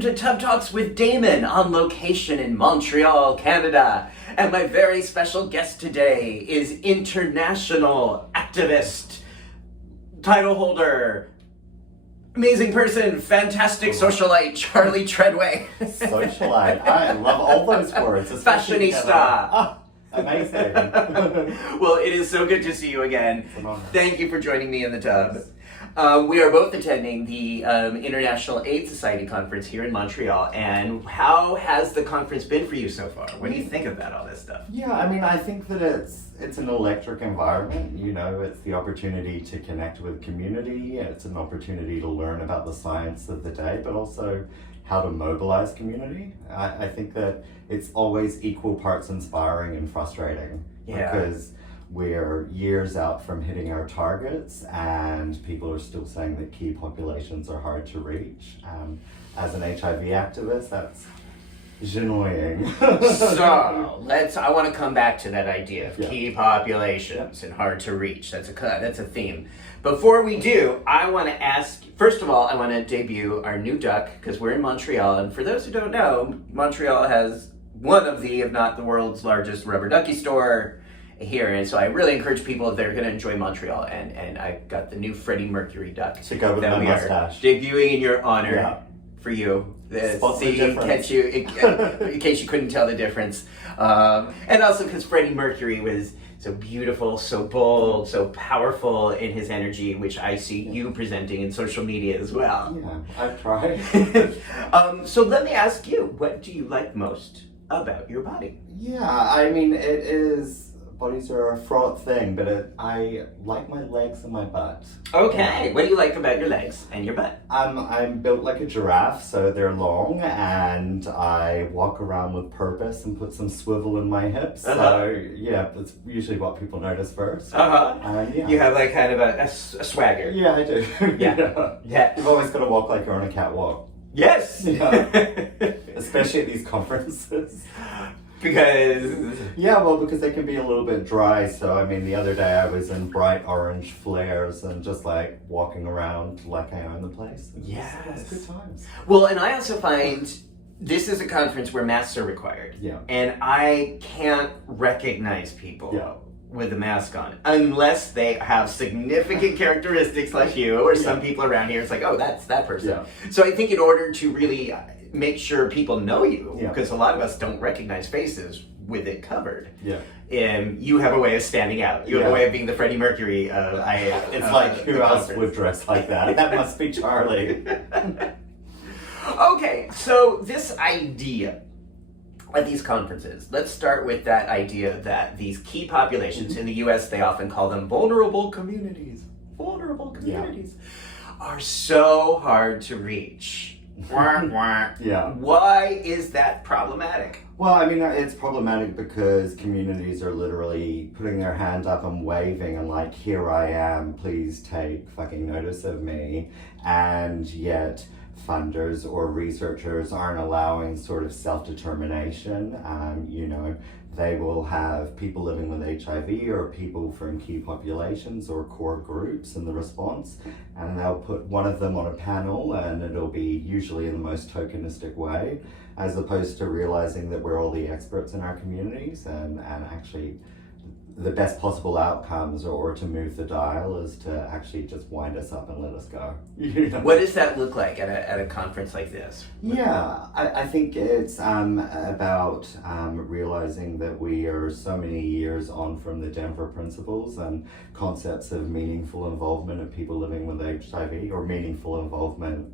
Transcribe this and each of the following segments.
welcome to Tub Talks with Damon on location in Montreal, Canada. And my very special guest today is international activist, title holder, amazing person, fantastic socialite, Charlie Tredway. Socialite, I love all those words. Fashionista. Oh, amazing. Well, it is so good to see you again. Thank you for joining me in the tub. We are both attending the International AIDS Society Conference here in Montreal, and how has the conference been for you so far? What do you think about all this stuff? Yeah, I mean, I think that it's an electric environment. You know, it's the opportunity to connect with community. It's an opportunity to learn about the science of the day, but also how to mobilize community. I think that it's always equal parts inspiring and frustrating. Yeah. Because we're years out from hitting our targets and people are still saying that key populations are hard to reach. As an HIV activist, that's annoying. So, I want to come back to that idea of key populations and hard to reach. That's a theme. Before we do, I want to ask, first of all, I want to debut our new duck, because we're in Montreal, and for those who don't know, Montreal has one of the, if not the world's largest rubber ducky store here, and so I really encourage people if they're going to enjoy Montreal, and I got the new Freddie Mercury duck to go with my mustache, debuting in your honor for you. In case you couldn't tell the difference, and also because Freddie Mercury was so beautiful, so bold, so powerful in his energy, which I see you presenting in social media as well. Yeah, I've tried. So let me ask you, what do you like most about your body? Yeah, I mean, bodies are a fraught thing, but I like my legs and my butt. Okay, what do you like about your legs and your butt? I'm built like a giraffe, so they're long, and I walk around with purpose and put some swivel in my hips. So yeah, that's usually what people notice first. You have like kind of a swagger. Yeah, I do. Yeah. You've always got to walk like you're on a catwalk. Yes. Especially at these conferences. Because they can be a little bit dry. So I mean, the other day I was in bright orange flares and just like walking around like I own the place. It's good times. Well, and I also find this is a conference where masks are required. Yeah. And I can't recognize people with a mask on unless they have significant characteristics like you or some people around here. It's like, oh, that's that person. Yeah. So I think in order to really make sure people know you, because a lot of us don't recognize faces with it covered. You have a way of standing out. You have a way of being the Freddie Mercury. It's like, who else would dress like that? That must be Charlie. Okay, so this idea at these conferences, let's start with that idea that these key populations in the US, they often call them vulnerable communities, are so hard to reach. Why is that problematic? Well, I mean, it's problematic because communities are literally putting their hand up and waving and like, here I am, please take fucking notice of me. And yet funders or researchers aren't allowing sort of self-determination. They will have people living with HIV or people from key populations or core groups in the response, and they'll put one of them on a panel, and it'll be usually in the most tokenistic way, as opposed to realizing that we're all the experts in our communities, and actually the best possible outcomes or to move the dial is to actually just wind us up and let us go. What does that look like at a conference like this? Yeah, I think it's about realizing that we are so many years on from the Denver Principles and concepts of meaningful involvement of people living with HIV, or meaningful involvement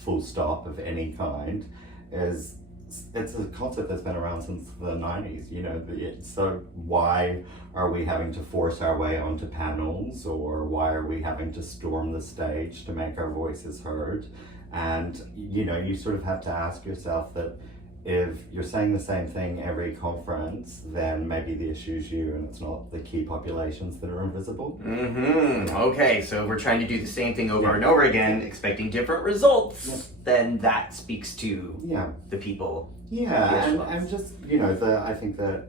full stop of any kind, it's a concept that's been around since the 90s, so why are we having to force our way onto panels, or why are we having to storm the stage to make our voices heard? And, you sort of have to ask yourself that if you're saying the same thing every conference, then maybe the issue's you and it's not the key populations that are invisible. Okay, so if we're trying to do the same thing over and over again, expecting different results, then that speaks to the people. And just, I think that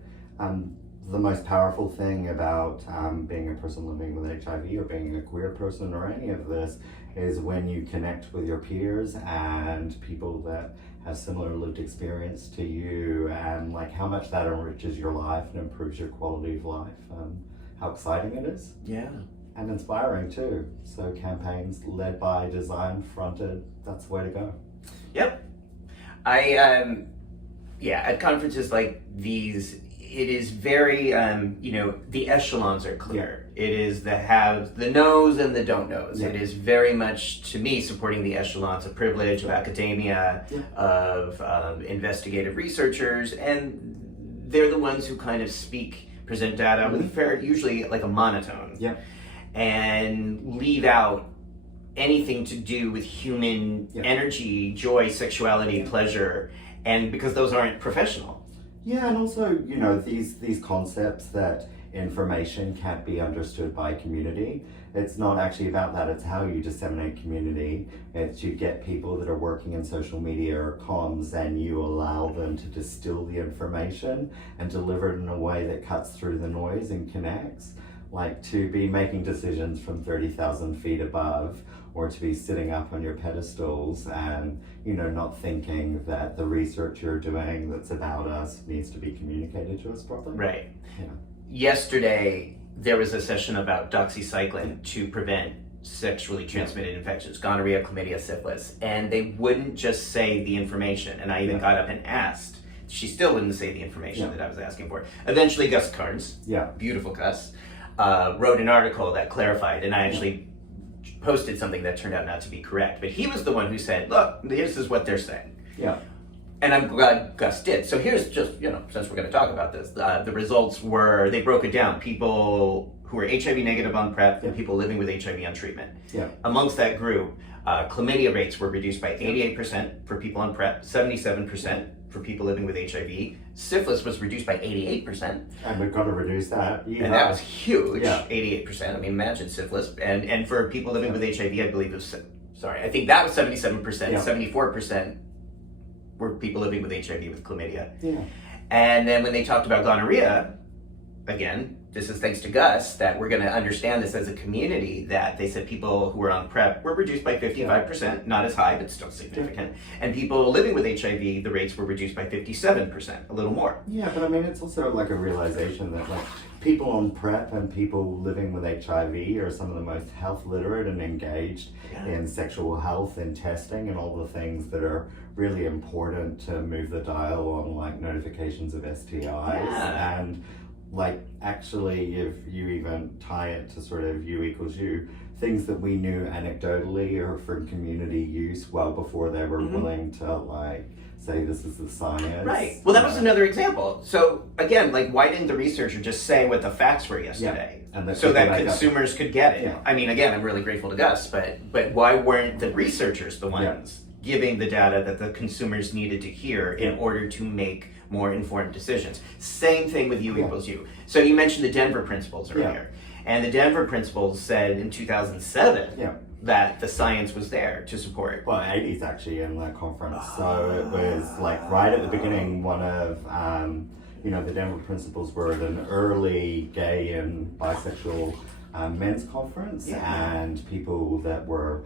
the most powerful thing about being a person living with HIV or being a queer person or any of this is when you connect with your peers and people that have similar lived experience to you, and like how much that enriches your life and improves your quality of life, and how exciting it is. Yeah. And inspiring too. So campaigns led by design fronted, that's the way to go. Yep. At conferences like these, it is very, the echelons are clear. It is the haves, the knows, and the don't knows. Yeah. It is very much, to me, supporting the echelons of privilege, of academia, of investigative researchers, and they're the ones who kind of present data with usually like a monotone, and leave out anything to do with human energy, joy, sexuality, pleasure, and because those aren't professional. Yeah, and also, these concepts that information can't be understood by community. It's not actually about that. It's how you disseminate community. It's you get people that are working in social media or comms, and you allow them to distill the information and deliver it in a way that cuts through the noise and connects. Like to be making decisions from 30,000 feet above, or to be sitting up on your pedestals and, not thinking that the research you're doing that's about us needs to be communicated to us properly. Right. Yeah. Yesterday, there was a session about doxycycline to prevent sexually transmitted infections, gonorrhea, chlamydia, syphilis, and they wouldn't just say the information. And I even got up and asked. She still wouldn't say the information that I was asking for. Eventually, Gus Carnes, beautiful Gus, wrote an article that clarified, and I actually posted something that turned out not to be correct. But he was the one who said, look, this is what they're saying. Yeah. And I'm glad Gus did. So here's just, since we're going to talk about this, the results were, they broke it down. People who were HIV negative on PrEP and people living with HIV on treatment. Yeah. Amongst that group, chlamydia rates were reduced by 88% for people on PrEP, 77% for people living with HIV. Syphilis was reduced by 88%. And we've got to reduce that. And that was huge, 88%. I mean, imagine syphilis. And for people living with HIV, I believe it was, I think that was 77%, 74% were people living with HIV with chlamydia. Yeah. And then when they talked about gonorrhea, again, this is thanks to Gus, that we're going to understand this as a community, that they said people who were on PrEP were reduced by 55%, not as high, but still significant. And people living with HIV, the rates were reduced by 57%, a little more. Yeah, but I mean, it's also like a realization that like people on PrEP and people living with HIV are some of the most health literate and engaged in sexual health and testing and all the things that are really important to move the dial on like notifications of STIs. And like actually if you even tie it to sort of U equals U, things that we knew anecdotally or from community use well before they were willing to like say this is the science. Right. Well, that was another example. So again, like why didn't the researcher just say what the facts were yesterday? And so that consumers could get it. Yeah. I mean, again, I'm really grateful to Gus, but why weren't the researchers the ones giving the data that the consumers needed to hear in order to make more informed decisions? Same thing with U equals U. So you mentioned the Denver principles earlier. And the Denver principles said in 2007 that the science was there to support. Well, 80s actually in that conference. So it was like right at the beginning, one of, the Denver principles were at an early gay and bisexual men's conference. And people that were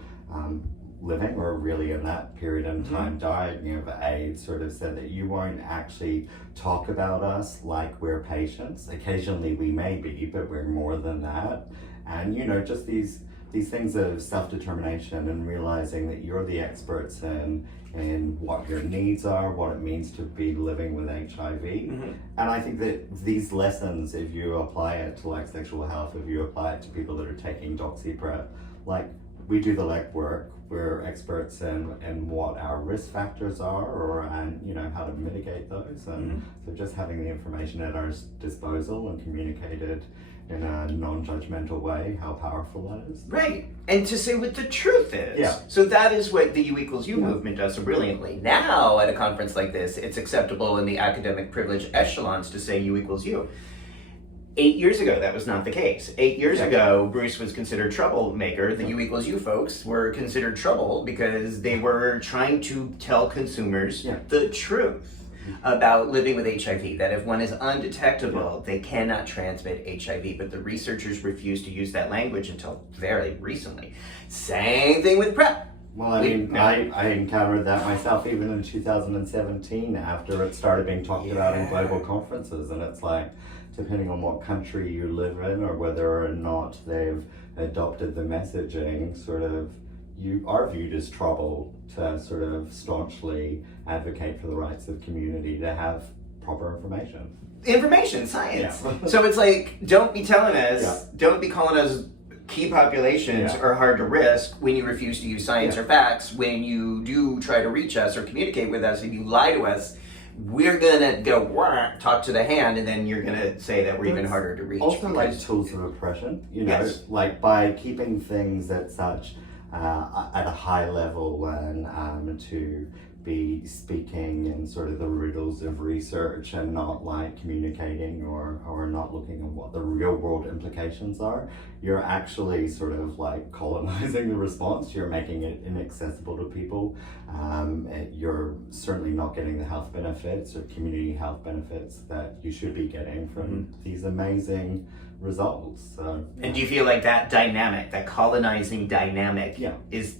living or really in that period in time dying of AIDS sort of said that you won't actually talk about us like we're patients. Occasionally we may be, but we're more than that. And just these things of self-determination and realizing that you're the experts in what your needs are, what it means to be living with HIV. And I think that these lessons, if you apply it to like sexual health, if you apply it to people that are taking doxy PrEP, like we do the legwork. We're experts in what our risk factors are and how to mitigate those. And so just having the information at our disposal and communicated in a non-judgmental way, how powerful that is. Right. And to say what the truth is. Yeah. So that is what the U equals U movement does so brilliantly. Now, at a conference like this, it's acceptable in the academic privilege echelons to say U equals U. 8 years ago, that was not the case. 8 years ago, Bruce was considered troublemaker. The U equals U folks were considered trouble because they were trying to tell consumers the truth about living with HIV, that if one is undetectable, they cannot transmit HIV. But the researchers refused to use that language until very recently. Same thing with PrEP. Well, I mean, I encountered that myself even in 2017 after it started being talked about in global conferences. And it's like, depending on what country you live in or whether or not they've adopted the messaging, sort of, you are viewed as trouble to sort of staunchly advocate for the rights of community to have proper information. Information, science. Yeah. So it's like, don't be telling us, don't be calling us key populations are hard to risk when you refuse to use science or facts. When you do try to reach us or communicate with us, if you lie to us, we're gonna go talk to the hand, and then you're gonna say that we're even harder to reach. Also, like tools of oppression, you know, like by keeping things at such at a high level and to be speaking in sort of the riddles of research and not like communicating or not looking at what the real world implications are, you're actually sort of like colonizing the response. You're making it inaccessible to people. You're certainly not getting the health benefits or community health benefits that you should be getting from these amazing results. So, and do you feel like that dynamic, that colonizing dynamic, is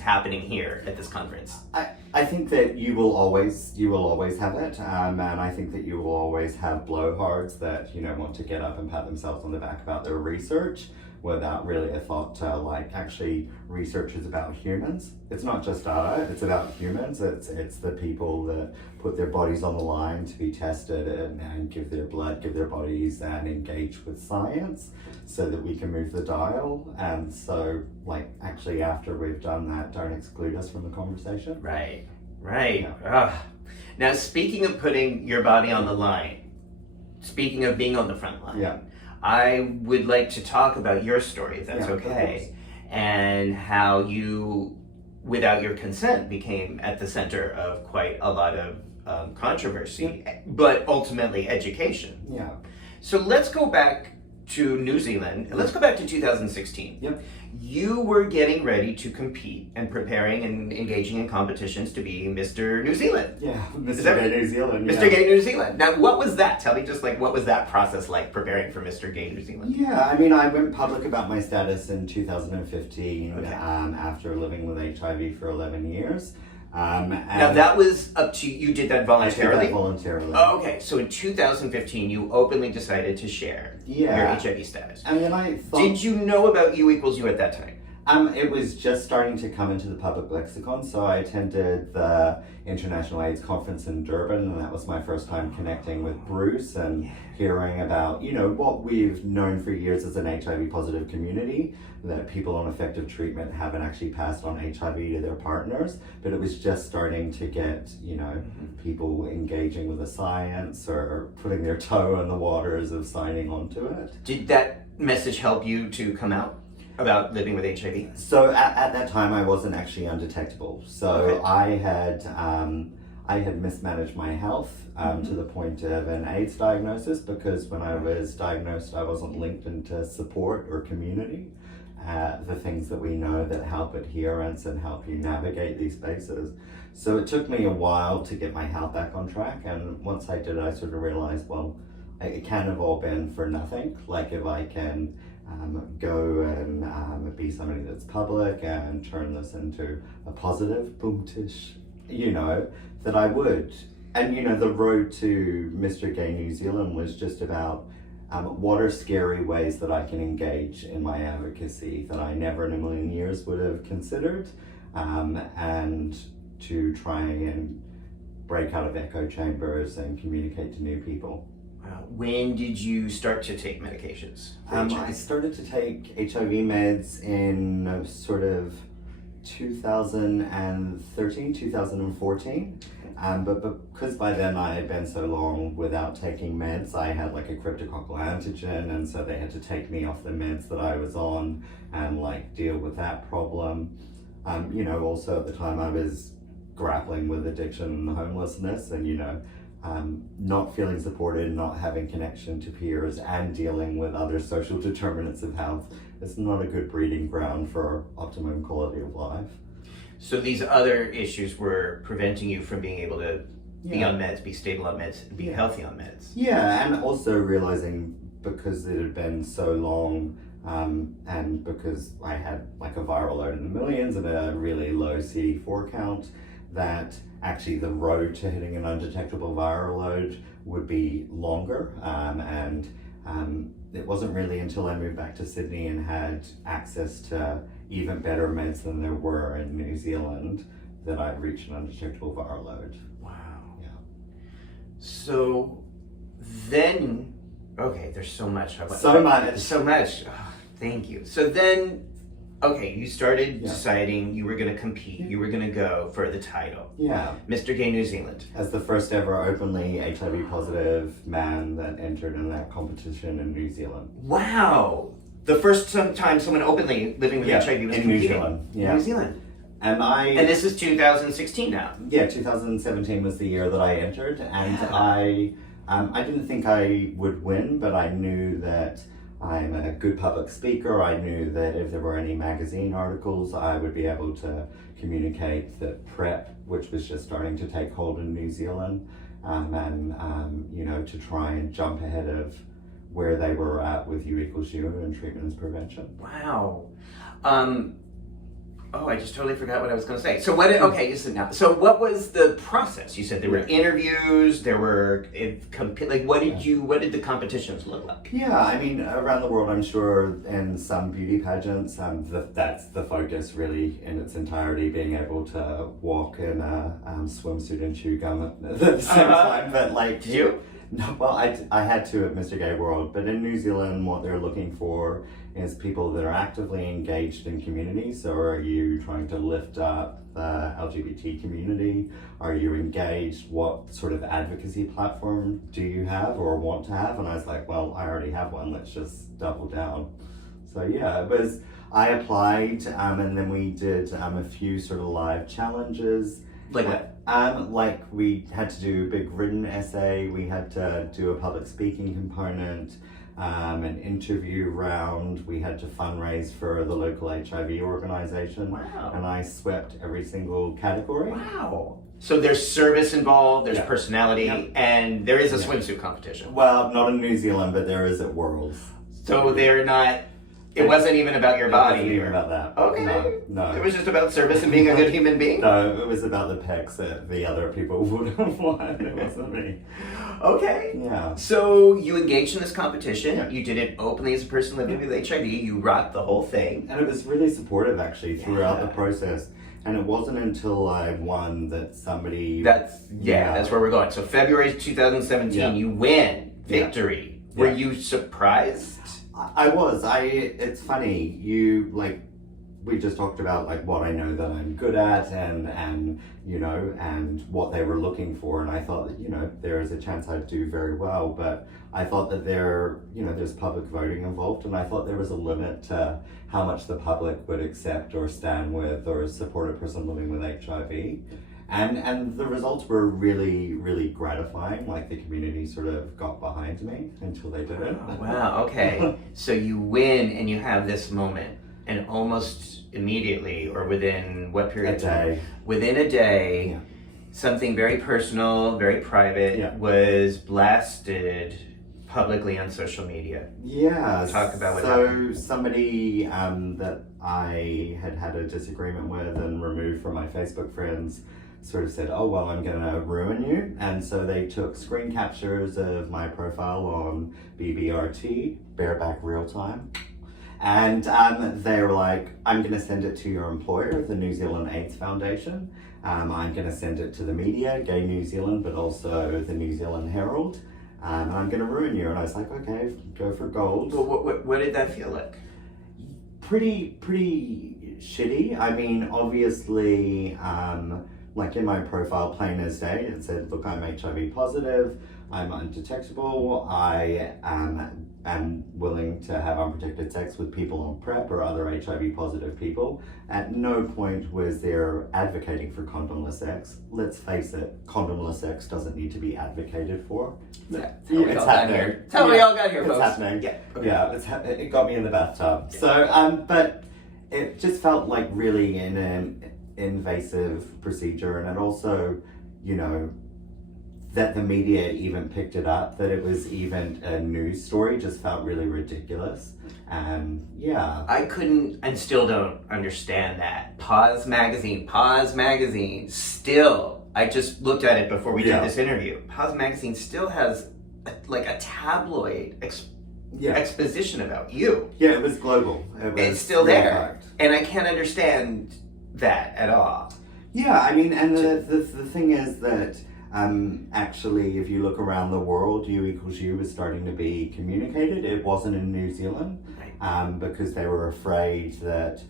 happening here at this conference? I think that you will always have it, and I think that you will always have blowhards that want to get up and pat themselves on the back about their research without really a thought to like actually research is about humans. It's not just data, it's about humans. It's the people that put their bodies on the line to be tested and give their blood, give their bodies, and engage with science so that we can move the dial. And so like actually after we've done that, don't exclude us from the conversation. Right. Now speaking of putting your body on the line, speaking of being on the front line, I would like to talk about your story, if that's okay, and how you, without your consent, became at the center of quite a lot of controversy, but ultimately education. Yeah. So let's go back to New Zealand, and let's go back to 2016. Yep. You were getting ready to compete and preparing and engaging in competitions to be Mr. New Zealand. Yeah, Mr. Gay New Zealand. Mr. Gay New Zealand. Now, what was that? Tell me just like, what was that process like preparing for Mr. Gay New Zealand? Yeah, I mean, I went public about my status in 2015 after living with HIV for 11 years. Now that was up to you. Did that voluntarily? I did that voluntarily. Oh, okay. So in 2015, you openly decided to share your HIV status. And then I thought... Did you know about U equals U at that time? It was just starting to come into the public lexicon, so I attended the International AIDS Conference in Durban, and that was my first time connecting with Bruce and hearing about, what we've known for years as an HIV positive community, that people on effective treatment haven't actually passed on HIV to their partners, but it was just starting to get, people engaging with the science or putting their toe in the waters of signing on to it. Did that message help you to come out about living with HIV? So at that time, I wasn't actually undetectable. So I had mismanaged my health to the point of an AIDS diagnosis, because when I was diagnosed, I wasn't linked into support or community, the things that we know that help adherence and help you navigate these spaces. So it took me a while to get my health back on track, and once I did, I sort of realized, well, it can't have all been for nothing. Like if I can go and be somebody that's public and turn this into a positive, boom-tish, that I would. And the road to Mr. Gay New Zealand was just about what are scary ways that I can engage in my advocacy that I never in a million years would have considered, and to try and break out of echo chambers and communicate to new people. When did you start to take medications? I started to take HIV meds in sort of 2013, 2014. But because by then I had been so long without taking meds, I had like a cryptococcal antigen, and so they had to take me off the meds that I was on and like deal with that problem. Also at the time I was grappling with addiction and homelessness, and not feeling supported, not having connection to peers, and dealing with other social determinants of health. It's not a good breeding ground for optimum quality of life. So these other issues were preventing you from being able to be on meds, be stable on meds, and be healthy on meds. Yeah, and also realizing, because it had been so long And because I had like a viral load in the millions and a really low CD4 count, that actually the road to hitting an undetectable viral load would be longer. It wasn't really until I moved back to Sydney and had access to even better meds than there were in New Zealand that I reached an undetectable viral load. Wow. Yeah. So then, okay, there's so much. So much. So much. Oh, thank you. So then, okay, you started Yeah. deciding you were going to compete. You were going to go for the title. Yeah. Mr. Gay New Zealand. As the first ever openly HIV positive man that entered in that competition in New Zealand. Wow. The first time someone openly living with HIV was in New competing. Zealand. In Yeah. New Zealand. And this is 2016 now. Yeah, 2017 was the year that I entered, and Yeah. I didn't think I would win, but I knew that I'm a good public speaker. I knew that if there were any magazine articles, I would be able to communicate that PrEP, which was just starting to take hold in New Zealand, to try and jump ahead of where they were at with U equals U and treatment and prevention. Wow. I just totally forgot what I was going to say. So what was the process? You said there were interviews, there were what did the competitions look like? Yeah, I mean, around the world, I'm sure in some beauty pageants, that's the focus really in its entirety, being able to walk in a swimsuit and chew gum at the same time. But like, did you? No, well, I had to at Mr. Gay World, but in New Zealand, what they're looking for is people that are actively engaged in community. So are you trying to lift up the LGBT community? Are you engaged? What sort of advocacy platform do you have or want to have? And I was like, well, I already have one. Let's just double down. So yeah, I applied and then we did a few sort of live challenges. Like what? Like we had to do a big written essay, we had to do a public speaking component, an interview round, we had to fundraise for the local HIV organization. Wow. And I swept every single category. Wow. So there's service involved, there's Yeah. personality, and there is a swimsuit competition. Well, not in New Zealand, but there is at Worlds. So they're not, it wasn't even about your body. It wasn't even about that. Okay. No. It was just about service and being a good human being? No, it was about the pecs that the other people would have won. It wasn't me. Okay. Yeah. So you engaged in this competition. Yeah. You did it openly as a person living with HIV. You rocked the whole thing. And it was really supportive actually throughout Yeah. the process. And it wasn't until I won that somebody... That's where we're going. So February 2017, Yeah. you win. Victory. Yeah. Were you surprised? I was. It's funny. We just talked about like what I know that I'm good at and what they were looking for. And I thought that, there is a chance I'd do very well. But I thought that there's public voting involved. And I thought there was a limit to how much the public would accept or stand with or support a person living with HIV. And the results were really, really gratifying. Like the community sort of got behind me until they didn't. Oh, wow, okay. So you win and you have this moment, and almost immediately, or within what period of time? A day. Within a day, Yeah. something very personal, very private, Yeah. was blasted publicly on social media. Yeah. Talk about what So happened. somebody that I had a disagreement with and removed from my Facebook friends sort of said, oh, well, I'm going to ruin you. And so they took screen captures of my profile on BBRT, Bareback Real Time. And they were like, I'm going to send it to your employer, the New Zealand AIDS Foundation. I'm going to send it to the media, Gay New Zealand, but also the New Zealand Herald. And I'm going to ruin you. And I was like, okay, go for gold. Well, what did that feel like? Pretty shitty. I mean, obviously, like in my profile, plain as day, it said, look, I'm HIV positive, I'm undetectable, I am willing to have unprotected sex with people on PrEP or other HIV positive people. At no point was there advocating for condomless sex. Let's face it, condomless sex doesn't need to be advocated for. Yeah, It's happening. That's how we all got here, It's folks. happening. Yeah. Yeah, it got me in the bathtub. So, but it just felt like really an invasive procedure, and it also, that the media even picked it up, that it was even a news story, just felt really ridiculous. And yeah. I couldn't and still don't understand that. Pause Magazine, still. I just looked at it before we did this interview. Pause Magazine still has a tabloid exposition about you. Yeah, it was global. It's still there. And I can't understand that at all. Yeah, I mean, and the thing is that actually, if you look around the world, U equals U is starting to be communicated. It wasn't in New Zealand because they were afraid that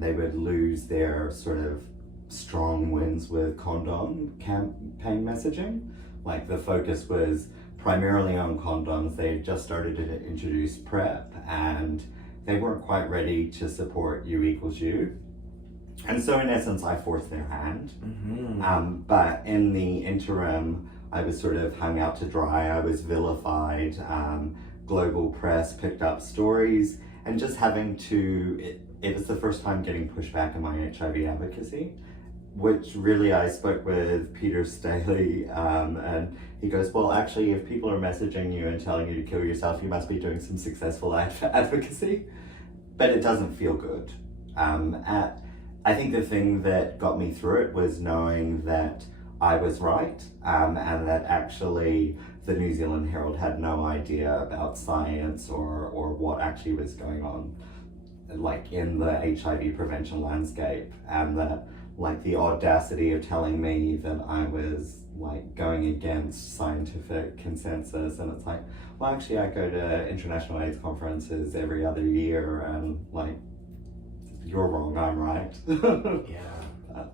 they would lose their sort of strong wins with condom campaign messaging. Like the focus was primarily on condoms. They had just started to introduce PrEP and they weren't quite ready to support U equals U. And so in essence, I forced their hand. Mm-hmm. But in the interim, I was sort of hung out to dry. I was vilified. Global press picked up stories and just having to, it was the first time getting pushed back in my HIV advocacy, which really I spoke with Peter Staley and he goes, well, actually, if people are messaging you and telling you to kill yourself, you must be doing some successful advocacy, but it doesn't feel good. I think the thing that got me through it was knowing that I was right and that actually the New Zealand Herald had no idea about science or what actually was going on like in the HIV prevention landscape, and that like the audacity of telling me that I was like going against scientific consensus. And it's like, well, actually I go to international AIDS conferences every other year and like, you're wrong, I'm right. Yeah.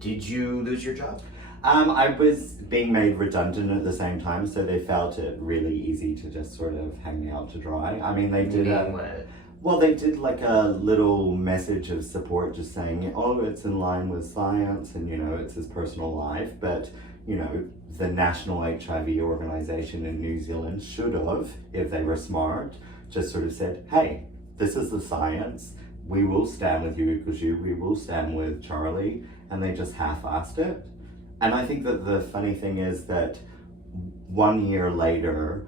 Did you lose your job? I was being made redundant at the same time, so they felt it really easy to just sort of hang me out to dry. I mean, they did they did like a little message of support just saying, oh, it's in line with science and, you know, it's his personal life. But, you know, the National HIV Organization in New Zealand should have, if they were smart, just sort of said, hey, this is the science. We will stand with U equals U. We will stand with Charlie. And they just half-assed it. And I think that the funny thing is that 1 year later,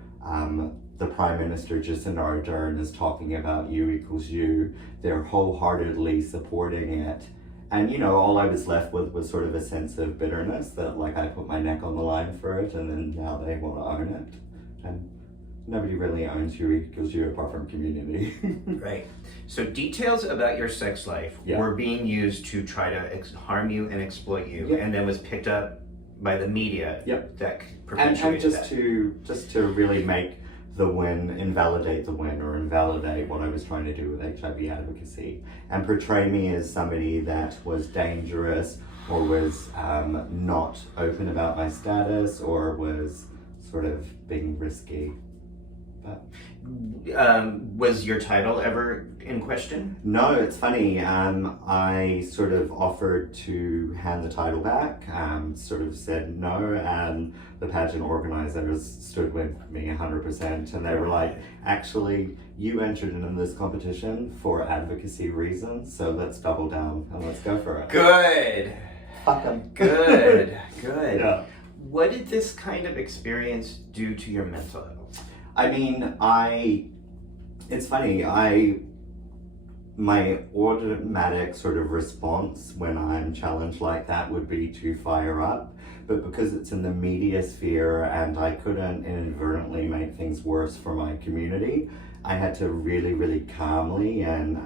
the Prime Minister Jacinda Ardern is talking about U equals U. They're wholeheartedly supporting it. And, you know, all I was left with was sort of a sense of bitterness that, like, I put my neck on the line for it and then now they want to own it. And nobody really owns U equals U apart from community. Right. So details about your sex life were being used to try to harm you and exploit you, and then was picked up by the media that perpetuated and just to really make the win, invalidate the win, or invalidate what I was trying to do with HIV advocacy, and portray me as somebody that was dangerous or was not open about my status or was sort of being risky. But was your title ever in question? No, it's funny. I sort of offered to hand the title back, sort of said no, and the pageant organizers stood with me 100%, and they were like, actually, you entered in this competition for advocacy reasons, so let's double down and let's go for it. Good. Fuck 'em. Good. Yeah. What did this kind of experience do to your mental health? I mean, it's funny, my automatic sort of response when I'm challenged like that would be to fire up, but because it's in the media sphere and I couldn't inadvertently make things worse for my community, I had to really, really calmly and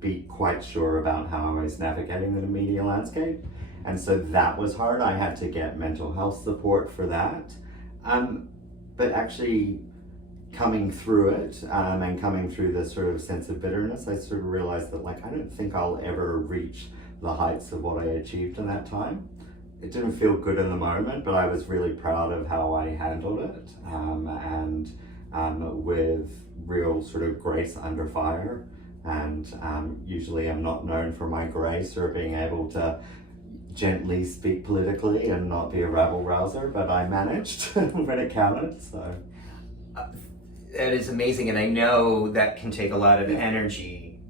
be quite sure about how I was navigating the media landscape. And so that was hard. I had to get mental health support for that. But actually coming through it and coming through this sort of sense of bitterness, I sort of realized that like I don't think I'll ever reach the heights of what I achieved in that time. It didn't feel good in the moment, but I was really proud of how I handled it and with real sort of grace under fire. And usually I'm not known for my grace or being able to gently speak politically and not be a rabble-rouser, but I managed when it counted, so. That is amazing, and I know that can take a lot of energy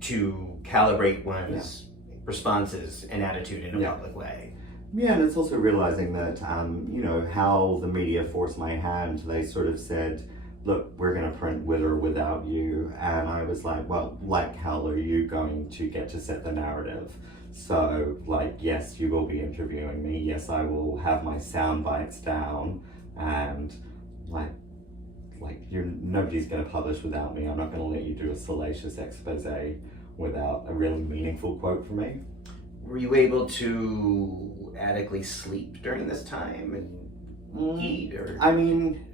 to calibrate one's responses and attitude in a public way. Yeah, and it's also realizing that, you know, how the media forced my hand. They sort of said, look, we're going to print with or without you. And I was like, well, like hell are you going to get to set the narrative? So, like, yes, you will be interviewing me. Yes, I will have my sound bites down. And, nobody's going to publish without me. I'm not going to let you do a salacious expose without a really meaningful quote from me. Were you able to adequately sleep during this time and eat? Or I mean,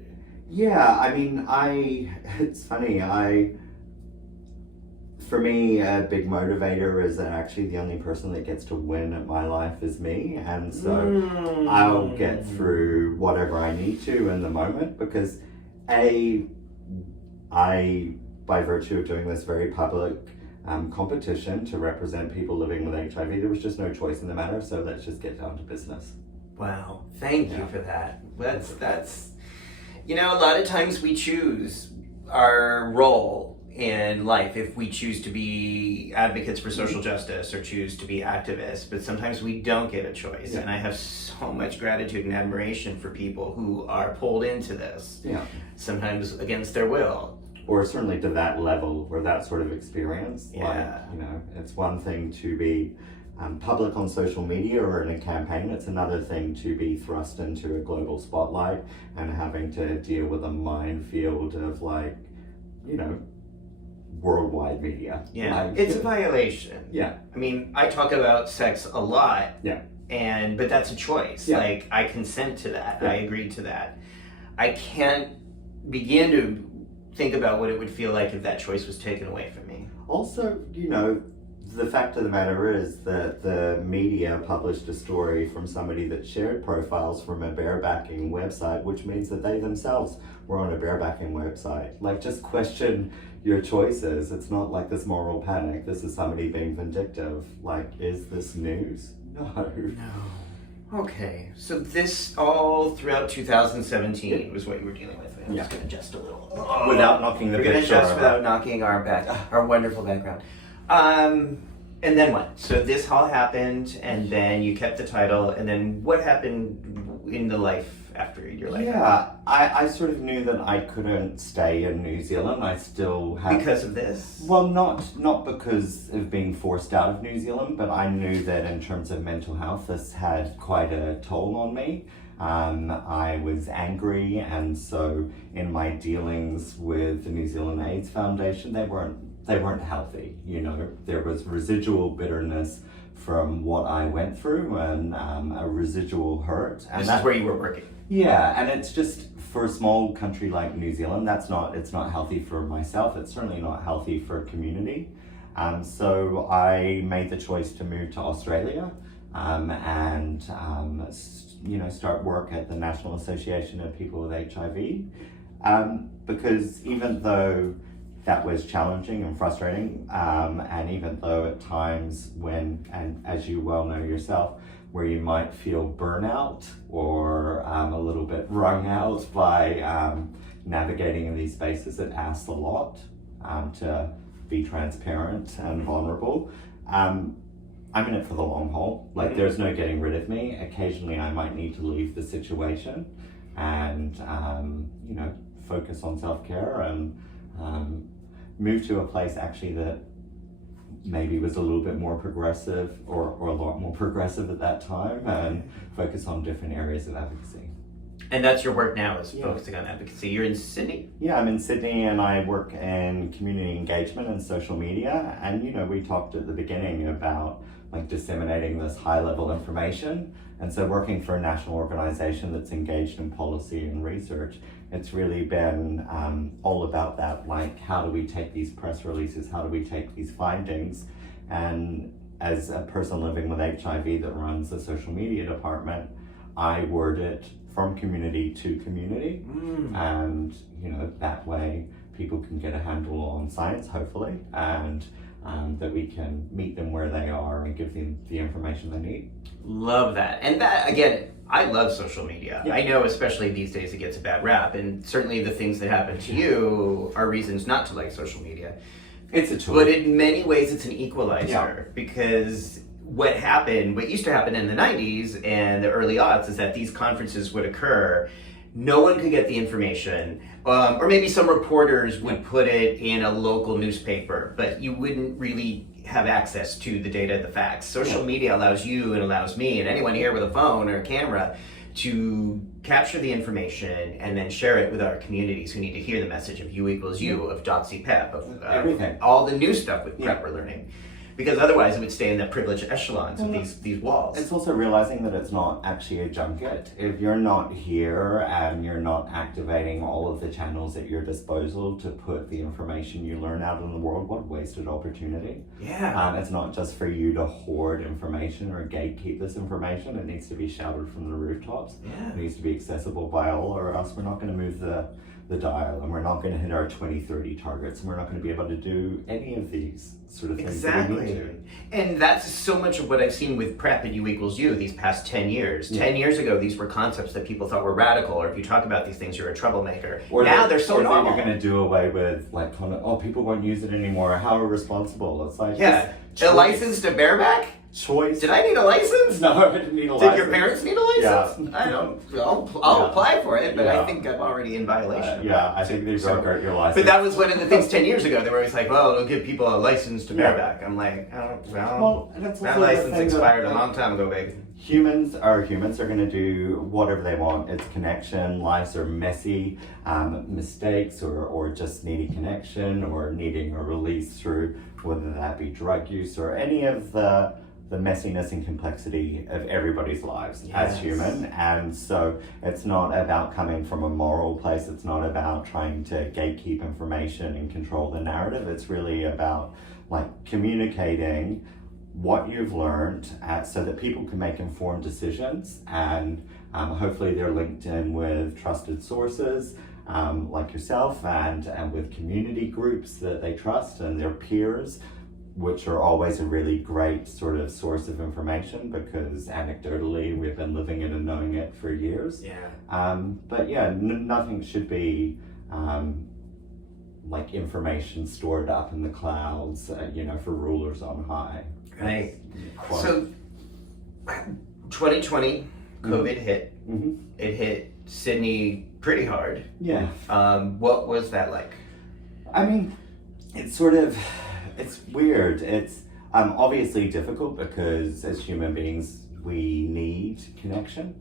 yeah, it's funny, for me, a big motivator is that actually the only person that gets to win at my life is me, and so I'll get through whatever I need to in the moment, because by virtue of doing this very public competition to represent people living with HIV, there was just no choice in the matter, so let's just get down to business. Wow, thank you for that. That's you know, a lot of times we choose our role in life if we choose to be advocates for social justice or choose to be activists, but sometimes we don't get a choice. And I have so much gratitude and admiration for people who are pulled into this, sometimes against their will. Or certainly to that level or that sort of experience. Like, you know, it's one thing to be public on social media or in a campaign. It's another thing to be thrust into a global spotlight and having to deal with a minefield of, like, you know, worldwide media. It's a violation. I mean, I talk about sex a lot. But that's a choice. Like, I consent to that. I agree to that. I can't begin to think about what it would feel like if that choice was taken away from me. Also, you know, the fact of the matter is that the media published a story from somebody that shared profiles from a barebacking website, which means that they themselves were on a barebacking website. Like, just question your choices. It's not like this moral panic. This is somebody being vindictive. Like, is this news? No. Okay, so this all throughout 2017 was what you were dealing with. I'm just going to adjust a little. Without knocking the picture. We're going to adjust without knocking our wonderful background. And then what? So this all happened, and then you kept the title, and then what happened in the life after your life? I sort of knew that I couldn't stay in New Zealand. I still have... Because of this? Well, not because of being forced out of New Zealand, but I knew that in terms of mental health, this had quite a toll on me. I was angry, and so in my dealings with the New Zealand AIDS Foundation, they weren't healthy. You know, there was residual bitterness from what I went through, and a residual hurt. And this is where you were working. Yeah, and it's just, for a small country like New Zealand, it's not healthy for myself. It's certainly not healthy for a community. So I made the choice to move to Australia and you know, start work at the National Association of People with HIV. Because even though that was challenging and frustrating, and even though at times when, and as you well know yourself, where you might feel burnout or a little bit wrung out by navigating in these spaces, it asks a lot to be transparent and vulnerable. I'm in it for the long haul. Like, there's no getting rid of me. Occasionally I might need to leave the situation and, you know, focus on self-care and move to a place actually that maybe was a little bit more progressive or a lot more progressive at that time, and focus on different areas of advocacy. And that's your work now, is focusing on advocacy. You're in Sydney? Yeah, I'm in Sydney, and I work in community engagement and social media. And, you know, we talked at the beginning about, like, disseminating this high-level information. And so working for a national organization that's engaged in policy and research, it's really been all about that. Like, how do we take these press releases? How do we take these findings? And as a person living with HIV that runs the social media department, I word it from community to community. And, you know, that way people can get a handle on science, hopefully, and that we can meet them where they are and give them the information they need. Love that. And that, again, I love social media. I know, especially these days, it gets a bad rap, and certainly the things that happen to you are reasons not to like social media. It's a tool. But in many ways, it's an equalizer, because what used to happen in the 90s and the early aughts is that these conferences would occur. No one could get the information, or maybe some reporters would put it in a local newspaper, but you wouldn't really have access to the data, the facts. Social media allows you and allows me and anyone here with a phone or a camera to capture the information and then share it with our communities who need to hear the message of you equals you, of Dotsy Pep, of everything, all the new stuff with prep we're learning. Because otherwise it would stay in the privileged echelons of these walls. It's also realizing that it's not actually a junket. If you're not here and you're not activating all of the channels at your disposal to put the information you learn out in the world, what a wasted opportunity. Yeah. It's not just for you to hoard information or gatekeep this information. It needs to be shouted from the rooftops. Yeah. It needs to be accessible by all, or else we're not going to move the dial, and we're not going to hit our 2030 targets, and we're not going to be able to do any of these sort of things. Exactly. And that's so much of what I've seen with prep and U equals U these past 10 years. 10 years ago, these were concepts that people thought were radical, or if you talk about these things, you're a troublemaker. Or now they're so normal. You're going to do away with, like, people won't use it anymore. How irresponsible. It's like, a license to bareback? Choice. Did I need a license? No, I didn't need a license. Did your parents need a license? Yeah. I don't. I'll apply for it, but I think I'm already in violation. I think they broke out your license. But that was one of the things 10 years ago. They were always like, well, it'll give people a license to bareback. I'm like, that license expired a long time ago, baby. Humans are going to do whatever they want. It's connection. Lives are messy. Mistakes or just needing connection or needing a release through whether that be drug use or any of the messiness and complexity of everybody's lives as human. And so it's not about coming from a moral place. It's not about trying to gatekeep information and control the narrative. It's really about like communicating what you've learned so that people can make informed decisions, and hopefully they're linked in with trusted sources like yourself and with community groups that they trust and their peers, which are always a really great sort of source of information because anecdotally we've been living it and knowing it for years. But nothing should be like information stored up in the clouds, for rulers on high. Right. So 2020, COVID hit. Mm-hmm. It hit Sydney pretty hard. Yeah. What was that like? I mean, it's weird. It's obviously difficult because as human beings, we need connection.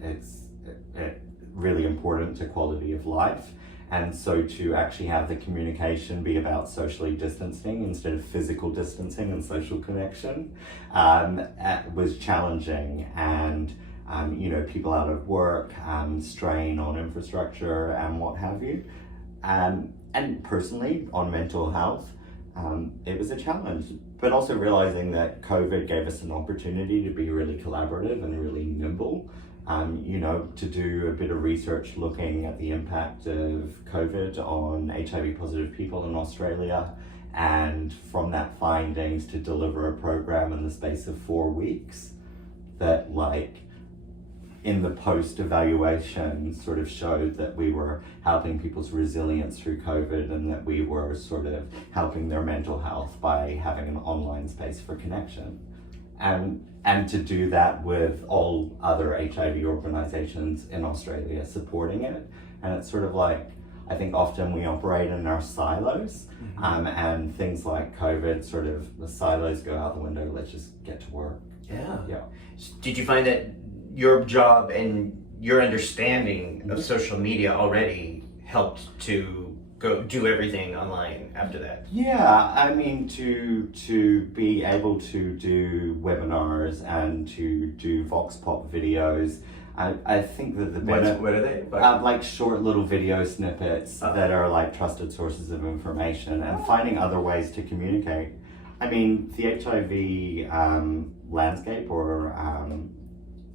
It's really important to quality of life. And so to actually have the communication be about socially distancing instead of physical distancing and social connection was challenging. And, people out of work, strain on infrastructure and what have you. And personally, on mental health, it was a challenge. But also realizing that COVID gave us an opportunity to be really collaborative and really nimble. To do a bit of research looking at the impact of COVID on HIV positive people in Australia, and from that findings to deliver a program in the space of 4 weeks that in the post-evaluation sort of showed that we were helping people's resilience through COVID and that we were sort of helping their mental health by having an online space for connection. And to do that with all other HIV organizations in Australia supporting it. And it's sort of like, I think often we operate in our silos, and things like COVID, sort of the silos go out the window, let's just get to work. Yeah. Did you find that your job and your understanding of social media already helped to go do everything online after that? Yeah, I mean, to be able to do webinars and to do Vox Pop videos, I think that what are they? Like short little video snippets that are like trusted sources of information and finding other ways to communicate. I mean, the HIV landscape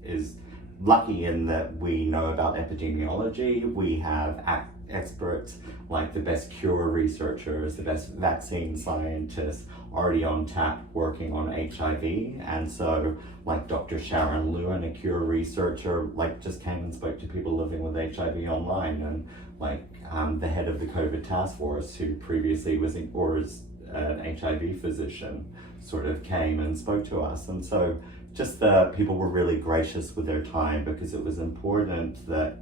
is lucky in that we know about epidemiology. We have experts like the best cure researchers, the best vaccine scientists already on tap working on HIV. And so like Dr. Sharon Lewin, a cure researcher, just came and spoke to people living with HIV online, and the head of the COVID task force who previously was an HIV physician sort of came and spoke to us. And so just the people were really gracious with their time, because it was important that,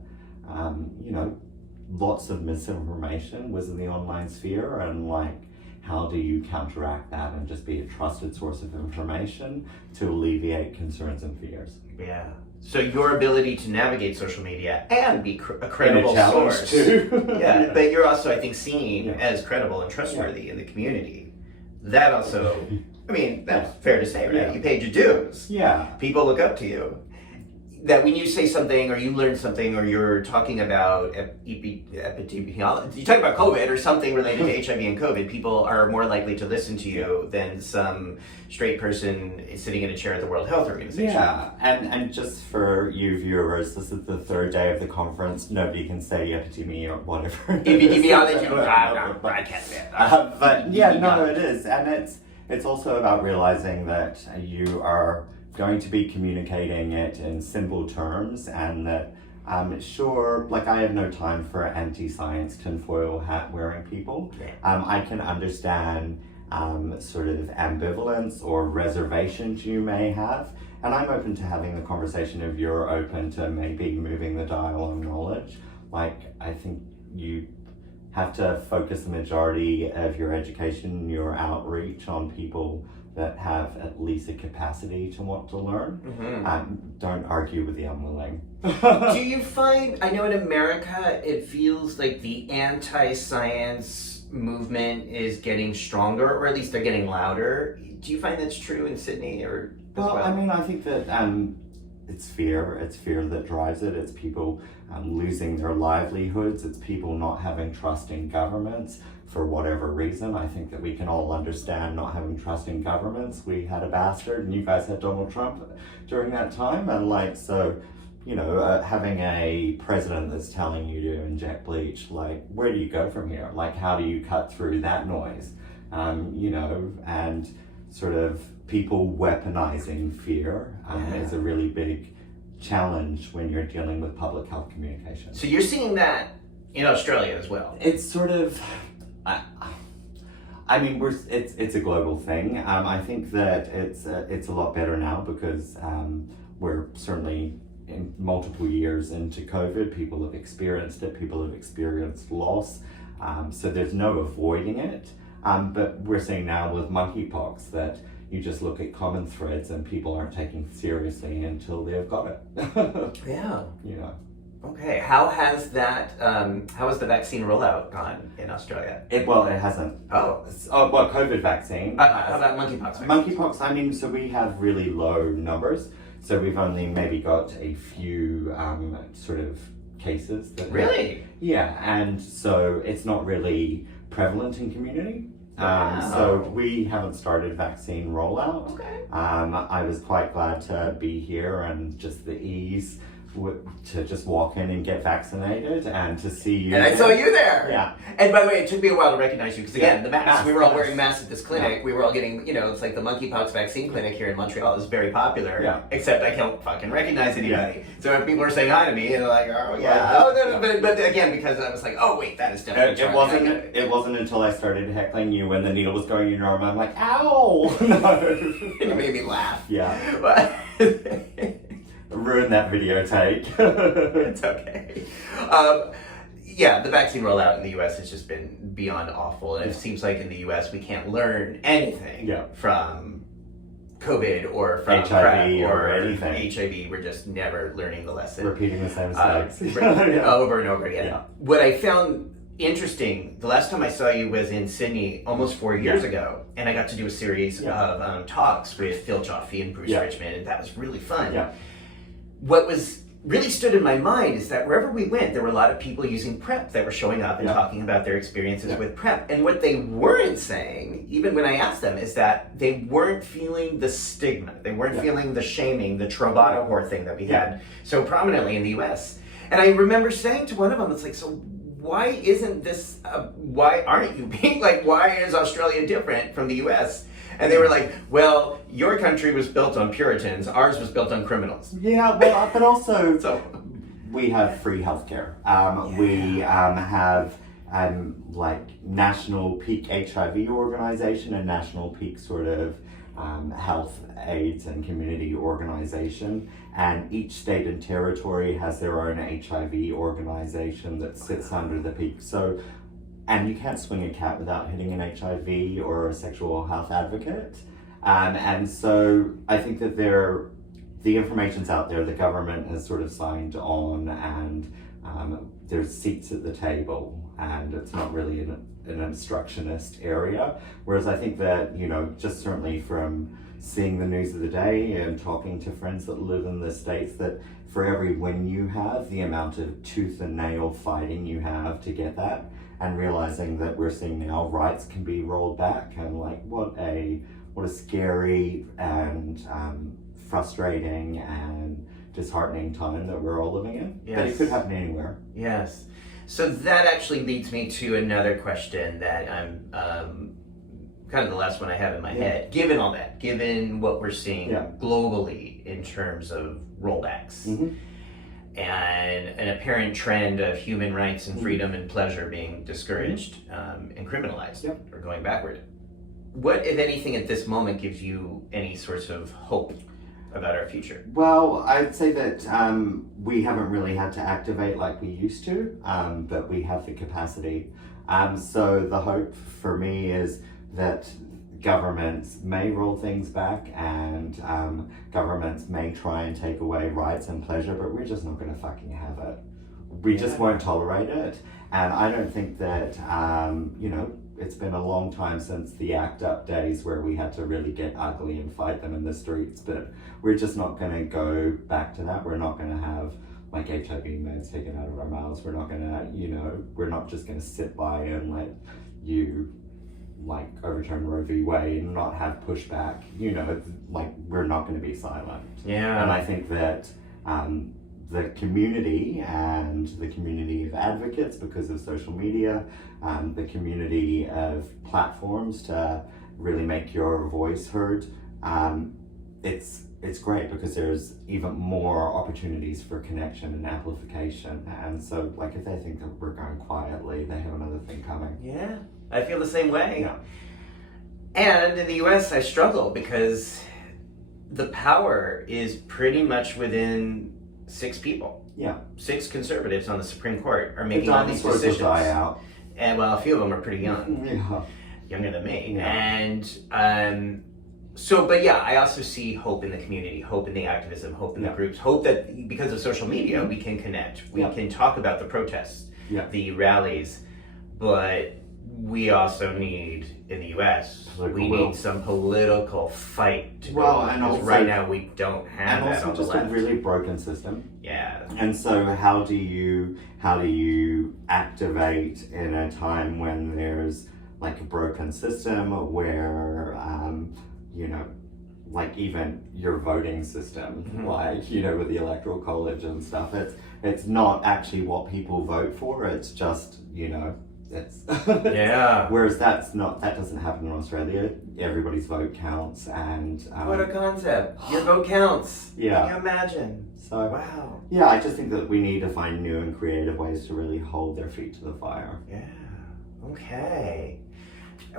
lots of misinformation was in the online sphere, and like, how do you counteract that and just be a trusted source of information to alleviate concerns and fears? Yeah. So your ability to navigate social media and be a credible and a challenge source. too. Yeah, but you're also, I think, seen as credible and trustworthy in the community. That also, I mean, that's fair to say, right? Yeah. You paid your dues. Yeah. People look up to you. That when you say something, or you learn something, or you're talking about epidemiology, you talk about COVID or something related to HIV and COVID, people are more likely to listen to you than some straight person sitting in a chair at the World Health Organization. Yeah, and just for you viewers, this is the third day of the conference. Nobody can say epidemiology or whatever. Epidemiology, I can't say it. But yeah, no, it is, and it's also about realizing that you are going to be communicating it in simple terms, and that sure, like, I have no time for anti-science tinfoil hat wearing people. I can understand sort of ambivalence or reservations you may have, and I'm open to having the conversation if you're open to maybe moving the dial on knowledge. Like, I think you have to focus the majority of your education, your outreach on people that have at least a capacity to want to learn. Don't argue with the unwilling. Do you find, I know in America, it feels like the anti-science movement is getting stronger, or at least they're getting louder. Do you find that's true in Sydney or as well? I mean, I think that it's fear that drives it. It's people losing their livelihoods. It's people not having trust in governments for whatever reason. I think that we can all understand not having trust in governments. We had a bastard, and you guys had Donald Trump during that time, and like, so, having a president that's telling you to inject bleach, like, where do you go from here? Like, how do you cut through that noise? And sort of people weaponizing fear is a really big challenge when you're dealing with public health communication. So you're seeing that in Australia as well? It's sort of, I mean, it's a global thing. I think that it's a lot better now, because we're certainly in multiple years into COVID. People have experienced it. People have experienced loss. So there's no avoiding it. But we're seeing now with monkeypox that you just look at common threads and people aren't taking seriously until they've got it. Yeah. Okay, how has the vaccine rollout gone in Australia? It hasn't. COVID vaccine. How about monkeypox? Monkeypox, I mean, so we have really low numbers. So we've only maybe got a few sort of cases. Really? Yeah, and so it's not really prevalent in community. So we haven't started vaccine rollout. Okay. I was quite glad to be here, and just the ease to just walk in and get vaccinated, and to see you. And I saw you there. Yeah. And by the way, it took me a while to recognize you, because again, the masks. We were all wearing masks at this clinic. Yeah. We were all getting, it's like the monkeypox vaccine clinic here in Montreal is very popular. Yeah. Except I can't fucking recognize anybody. Yeah. So if people are saying hi to me, and they're like, oh yeah, but again, because I was like, oh wait, that is definitely. It wasn't until I started heckling you when the needle was going in your arm. I'm like, ow! No. It made me laugh. Yeah. Ruin that videotape. It's okay. The vaccine rollout in the U.S. has just been beyond awful, and it seems like in the U.S. we can't learn anything from COVID or from HIV PrEP or anything. HIV. We're just never learning the lesson. Repeating the same mistakes. Over and over again. Yeah. What I found interesting, the last time I saw you was in Sydney almost 4 years ago, and I got to do a series of talks with Phil Joffe and Bruce Richmond, and that was really fun. Yeah. What was really stood in my mind is that wherever we went, there were a lot of people using PrEP that were showing up and talking about their experiences with PrEP. And what they weren't saying, even when I asked them, is that they weren't feeling the stigma. They weren't feeling the shaming, the Truvada whore thing that we had so prominently in the US. And I remember saying to one of them, it's like, so why isn't this, why aren't you being, like, why is Australia different from the US? And they were like, well, your country was built on Puritans, ours was built on criminals. Yeah, well, but also, we have free healthcare. We have like national peak HIV organization and national peak sort of health, AIDS, and community organization. And each state and territory has their own HIV organization that sits under the peak. So, and you can't swing a cat without hitting an HIV or a sexual health advocate. And so I think that the information's out there, the government has sort of signed on, and there's seats at the table, and it's not really an obstructionist area. Whereas I think that, you know, just certainly from seeing the news of the day and talking to friends that live in the States, that for every win you have, the amount of tooth and nail fighting you have to get that, and realizing that we're seeing now rights can be rolled back, and like what a scary and frustrating and disheartening time that we're all living in. Yes. But it could happen anywhere. Yes. So that actually leads me to another question that I'm kind of the last one I have in my head. Given all that, given what we're seeing globally in terms of rollbacks, and an apparent trend of human rights and freedom and pleasure being discouraged and criminalized or going backward, what, if anything, at this moment gives you any sorts of hope about our future? Well, I'd say that we haven't really had to activate like we used to, but we have the capacity. So the hope for me is that governments may roll things back, and governments may try and take away rights and pleasure, but we're just not going to fucking have it. We just won't tolerate it. And I don't think that, you know, it's been a long time since the ACT UP days where we had to really get ugly and fight them in the streets, but we're just not going to go back to that. We're not going to have like HIV meds taken out of our mouths. We're not going to, you know, we're not just going to sit by and let you like overturn Roe v. Wade and not have pushback. You know, like we're not going to be silent. Yeah. And I think that the community and the community of advocates, because of social media, the community of platforms to really make your voice heard, it's great because there's even more opportunities for connection and amplification. And so, like, if they think that we're going quietly, they have another thing coming. Yeah, I feel the same way. Yeah. And in the US, I struggle because the power is pretty much within 6 people. Yeah. 6 conservatives on the Supreme Court are The making all these dinosaurs will decisions. die out. And well, a few of them are pretty young. Yeah. Younger than me. Yeah. And so, but yeah, I also see hope in the community, hope in the activism, hope in the groups, hope that because of social media, we can connect. We can talk about the protests, the rallies, but we also need, in the US, need some political fight to go on, and because also, right now we don't have and that also on just the left. a really broken system. Yeah. And so how do you activate in a time when there's like a broken system where you know, like even your voting system, like, you know, with the electoral college and stuff, it's not actually what people vote for, it's just, you know, it's whereas that doesn't happen in Australia. Everybody's vote counts, and What a concept. Your vote counts. Yeah. Can you imagine? So Wow. yeah, I just think that we need to find new and creative ways to really hold their feet to the fire. Yeah. Okay.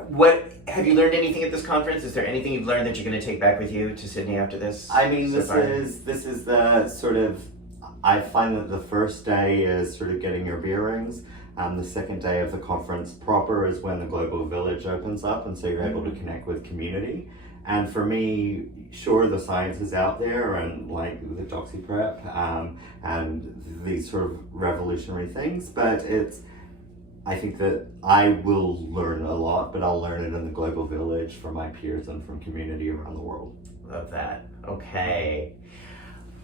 What have you learned anything at this conference? Is there anything you've learned that you're going to take back with you to Sydney after this? I mean, so far? this is the sort of, I find that the first day is sort of getting your bearings. The second day of the conference proper is when the global village opens up, and so you're able to connect with community. And for me, sure, the science is out there, and like the doxy prep, and these sort of revolutionary things, but I think that I will learn a lot, but I'll learn it in the global village from my peers and from community around the world. Love that. Okay.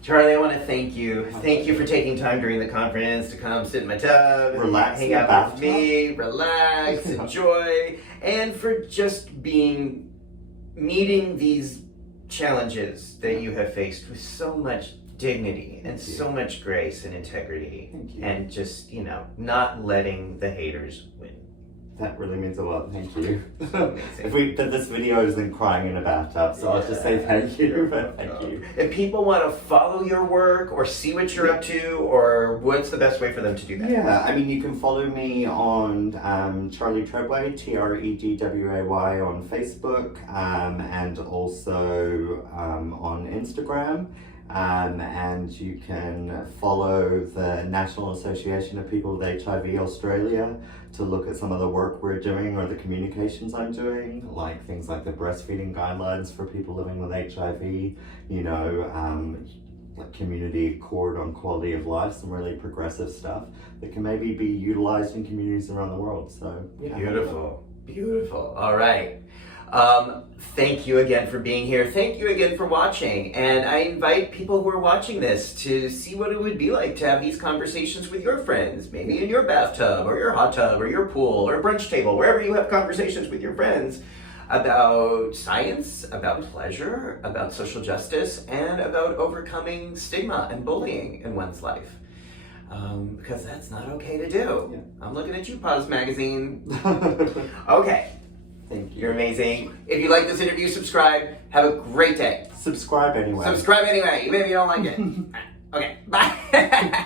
Charlie, I want to thank you. Thank you for taking time during the conference to come sit in my tub, Relax, hang out with me, relax, enjoy, and for just meeting these challenges that you have faced with so much dignity and so much grace and integrity, and just, you know, not letting the haters win. That really means a lot. Thank you. But this video isn't crying in a bathtub, so I'll just say thank you. But thank you. If people want to follow your work or see what you're up to, or what's the best way for them to do that? Yeah, I mean, you can follow me on Charlie Tredway, Tredway on Facebook, and also on Instagram. And you can follow the National Association of People with HIV Australia to look at some of the work we're doing or the communications I'm doing, like things like the breastfeeding guidelines for people living with HIV, you know, like community accord on quality of life, some really progressive stuff that can maybe be utilized in communities around the world. So yeah. Beautiful. All right. Thank you again for being here. Thank you again for watching. And I invite people who are watching this to see what it would be like to have these conversations with your friends, maybe in your bathtub or your hot tub or your pool or brunch table, wherever you have conversations with your friends about science, about pleasure, about social justice, and about overcoming stigma and bullying in one's life. Because that's not okay to do. Yeah. I'm looking at you, Pause Magazine. Okay. Thank you. You're amazing. If you like this interview, subscribe. Have a great day. Subscribe anyway. Subscribe anyway, even if you don't like it. Okay, bye.